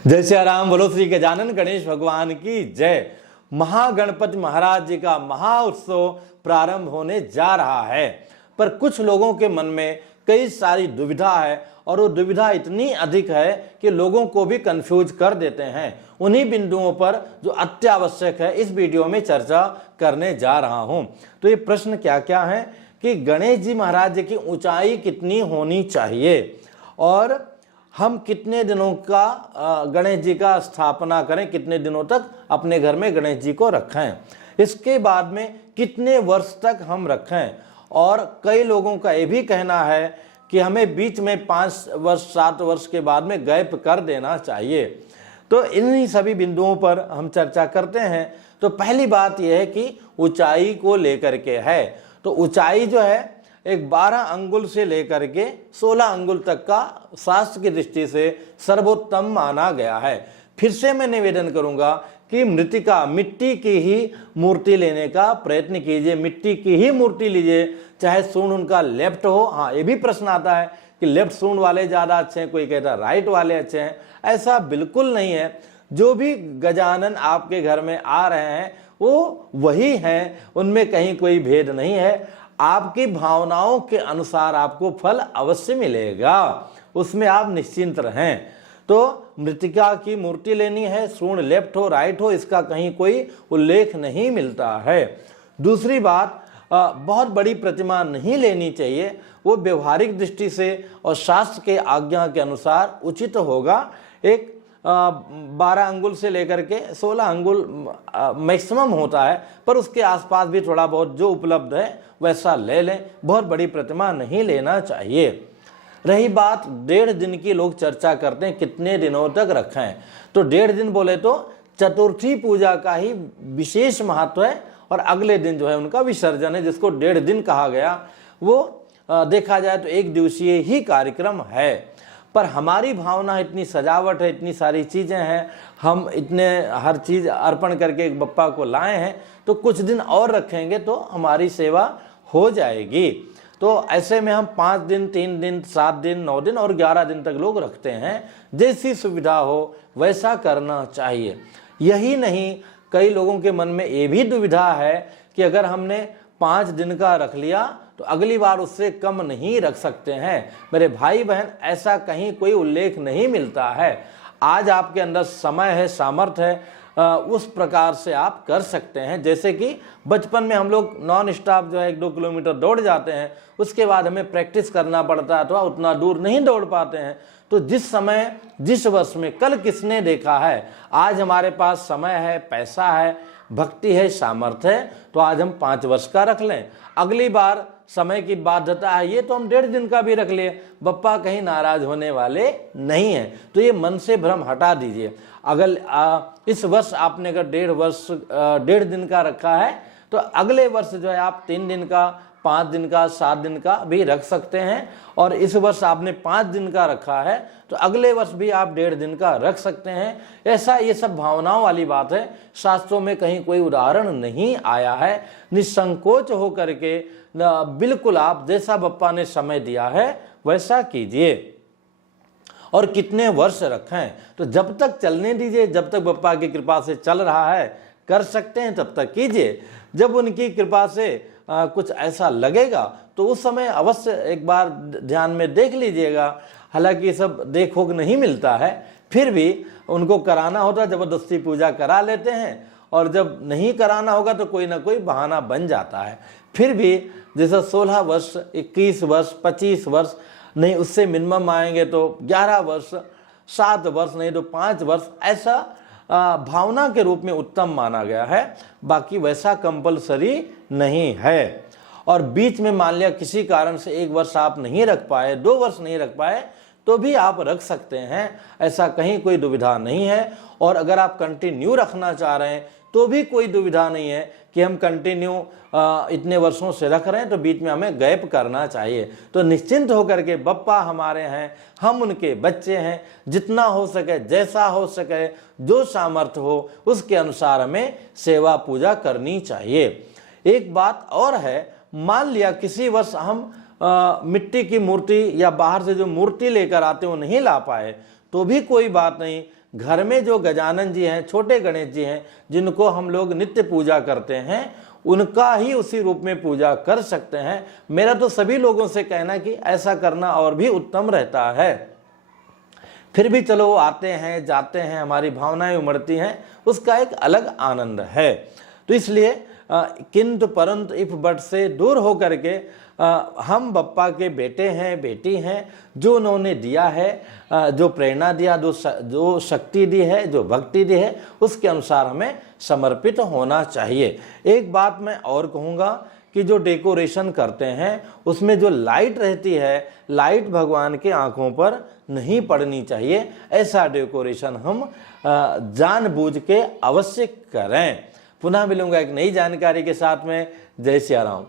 जय श्री राम, बोलो श्री गजानन गणेश भगवान की जय। महागणपति महाराज जी का महाउत्सव प्रारंभ होने जा रहा है, पर कुछ लोगों के मन में कई सारी दुविधा है और वो दुविधा इतनी अधिक है कि लोगों को भी कंफ्यूज कर देते हैं। उन्हीं बिंदुओं पर जो अत्यावश्यक है इस वीडियो में चर्चा करने जा रहा हूं। तो ये प्रश्न क्या क्या है कि गणेश जी महाराज जी की ऊंचाई कितनी होनी चाहिए और हम कितने दिनों का गणेश जी का स्थापना करें, कितने दिनों तक अपने घर में गणेश जी को रखें, इसके बाद में कितने वर्ष तक हम रखें। और कई लोगों का ये भी कहना है कि हमें बीच में 5 वर्ष 7 वर्ष के बाद में गैप कर देना चाहिए। तो इन्हीं सभी बिंदुओं पर हम चर्चा करते हैं। तो पहली बात यह है कि ऊंचाई को लेकर के है। तो ऊंचाई जो है एक 12 अंगुल से लेकर के 16 अंगुल तक का शास्त्र की दृष्टि से सर्वोत्तम माना गया है। फिर से मैं निवेदन करूंगा कि मृतिका मिट्टी की ही मूर्ति लेने का प्रयत्न कीजिए, मिट्टी की ही मूर्ति लीजिए, चाहे सूंड उनका लेफ्ट हो। हाँ, ये भी प्रश्न आता है कि लेफ्ट सूंड वाले ज़्यादा अच्छे हैं, कोई कहता है राइट वाले अच्छे हैं। ऐसा बिल्कुल नहीं है। जो भी गजानन आपके घर में आ रहे हैं वो वही हैं, उनमें कहीं कोई भेद नहीं है। आपकी भावनाओं के अनुसार आपको फल अवश्य मिलेगा, उसमें आप निश्चिंत रहें। तो मृतिका की मूर्ति लेनी है, सूंड लेफ्ट हो राइट हो, इसका कहीं कोई उल्लेख नहीं मिलता है। दूसरी बात, बहुत बड़ी प्रतिमा नहीं लेनी चाहिए। वो व्यवहारिक दृष्टि से और शास्त्र के आज्ञा के अनुसार उचित होगा। एक 12 अंगुल से लेकर के 16 अंगुल मैक्सिमम होता है, पर उसके आसपास भी थोड़ा बहुत जो उपलब्ध है वैसा ले लें। बहुत बड़ी प्रतिमा नहीं लेना चाहिए। रही बात 1.5 दिन की, लोग चर्चा करते हैं कितने दिनों तक रखें। तो 1.5 दिन बोले तो चतुर्थी पूजा का ही विशेष महत्व है और अगले दिन जो है उनका विसर्जन है, जिसको 1.5 दिन कहा गया। वो देखा जाए तो 1 दिवसीय ही कार्यक्रम है, पर हमारी भावना इतनी सजावट है, इतनी सारी चीज़ें हैं, हम इतने हर चीज़ अर्पण करके एक बप्पा को लाए हैं, तो कुछ दिन और रखेंगे तो हमारी सेवा हो जाएगी। तो ऐसे में हम 5 दिन 3 दिन 7 दिन 9 दिन और 11 दिन तक लोग रखते हैं। जैसी सुविधा हो वैसा करना चाहिए। यही नहीं, कई लोगों के मन में ये भी दुविधा है कि अगर हमने 5 दिन का रख लिया तो अगली बार उससे कम नहीं रख सकते हैं। मेरे भाई बहन, ऐसा कहीं कोई उल्लेख नहीं मिलता है। आज आपके अंदर समय है, सामर्थ्य है, उस प्रकार से आप कर सकते हैं। जैसे कि बचपन में हम लोग नॉन स्टॉप जो है 1-2 किलोमीटर दौड़ जाते हैं, उसके बाद हमें प्रैक्टिस करना पड़ता है तो उतना दूर नहीं दौड़ पाते हैं। तो जिस समय जिस वर्ष में, कल किसने देखा है, आज हमारे पास समय है, पैसा है, भक्ति है, सामर्थ्य है, तो आज हम 5 वर्ष का रख लें। अगली बार समय की बाध्यता है ये तो हम 1.5 दिन का भी रख लिए, बप्पा कहीं नाराज होने वाले नहीं हैं। तो ये मन से भ्रम हटा दीजिए। अगर इस वर्ष आपने अगर 1.5 दिन का रखा है तो अगले वर्ष जो है आप 3 दिन का, 5 दिन का, 7 दिन का भी रख सकते हैं। और इस वर्ष आपने 5 दिन का रखा है तो अगले वर्ष भी आप 1.5 दिन का रख सकते हैं। ऐसा ये सब भावनाओं वाली बात है, शास्त्रों में कहीं कोई उदाहरण नहीं आया है। निसंकोच हो करके बिल्कुल आप जैसा बप्पा ने समय दिया है वैसा कीजिए। और कितने वर्ष रखें, तो जब तक चलने दीजिए, जब तक बप्पा की कृपा से चल रहा है, कर सकते हैं तब तक कीजिए। जब उनकी कृपा से कुछ ऐसा लगेगा तो उस समय अवश्य एक बार ध्यान में देख लीजिएगा। हालांकि सब देखोग नहीं मिलता है, फिर भी उनको कराना होता है, जबरदस्ती पूजा करा लेते हैं। और जब नहीं कराना होगा तो कोई ना कोई बहाना बन जाता है। फिर भी जैसे 16 वर्ष, 21 वर्ष, 25 वर्ष, नहीं उससे मिनिमम आएंगे तो 11 वर्ष, 7 वर्ष, नहीं तो 5 वर्ष, ऐसा भावना के रूप में उत्तम माना गया है। बाकी वैसा कंपलसरी नहीं है। और बीच में मान लिया किसी कारण से 1 वर्ष आप नहीं रख पाए, 2 वर्ष नहीं रख पाए, तो भी आप रख सकते हैं। ऐसा कहीं कोई दुविधा नहीं है। और अगर आप कंटिन्यू रखना चाह रहे हैं तो भी कोई दुविधा नहीं है कि हम कंटिन्यू इतने वर्षों से रख रहे हैं तो बीच में हमें गैप करना चाहिए। तो निश्चिंत होकर के बप्पा हमारे हैं, हम उनके बच्चे हैं। जितना हो सके, जैसा हो सके, जो सामर्थ्य हो उसके अनुसार हमें सेवा पूजा करनी चाहिए। एक बात और है, मान लिया किसी वर्ष हम मिट्टी की मूर्ति या बाहर से जो मूर्ति लेकर आते हो नहीं ला पाए, तो भी कोई बात नहीं। घर में जो गजानन जी हैं, छोटे गणेश जी हैं, जिनको हम लोग नित्य पूजा करते हैं, उनका ही उसी रूप में पूजा कर सकते हैं। मेरा तो सभी लोगों से कहना कि ऐसा करना और भी उत्तम रहता है। फिर भी चलो वो आते हैं जाते हैं, हमारी भावनाएं उमड़ती हैं, उसका एक अलग आनंद है। तो इसलिए किंतु परंतु इफ बट से दूर होकर के हम बप्पा के बेटे हैं, बेटी हैं, जो उन्होंने दिया है, जो प्रेरणा दिया, जो शक्ति दी है, जो भक्ति दी है, उसके अनुसार हमें समर्पित होना चाहिए। एक बात मैं और कहूँगा कि जो डेकोरेशन करते हैं उसमें जो लाइट रहती है, लाइट भगवान के आंखों पर नहीं पड़नी चाहिए। ऐसा डेकोरेशन हम जानबूझ के अवश्य करें। पुनः मिलूंगा एक नई जानकारी के साथ में। जय सिया राम।